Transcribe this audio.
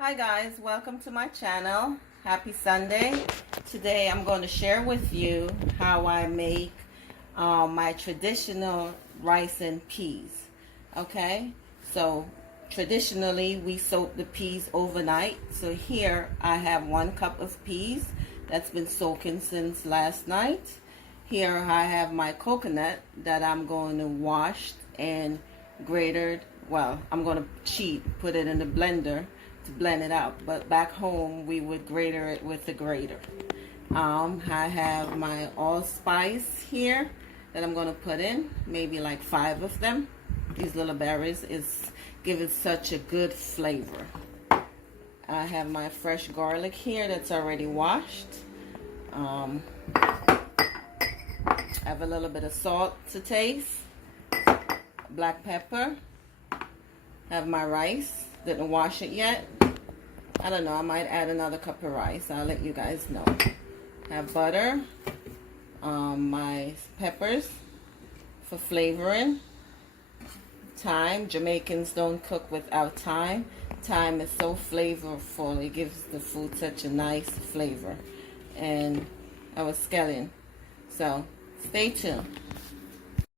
Hi guys, welcome to my channel. Happy Sunday. Today I'm going to share with you how I make my traditional rice and peas. Okay, so traditionally we soak the peas overnight. So here I have 1 cup of peas that's been soaking since last night. Here I have my coconut that I'm going to wash and grated. Well, I'm going to put it in the blender to blend it out, but back home we would grater it with the grater. I have my allspice here that I'm going to put in, maybe like 5 of them. These little berries is giving such a good flavor. I have my fresh garlic here that's already washed. I have a little bit of salt to taste, black pepper. I have my rice, didn't wash it yet. I don't know, I might add another cup of rice. I'll let you guys know. I have butter, my peppers for flavoring, thyme. Jamaicans don't cook without thyme. Thyme is so flavorful, it gives the food such a nice flavor. And our scallion. So stay tuned.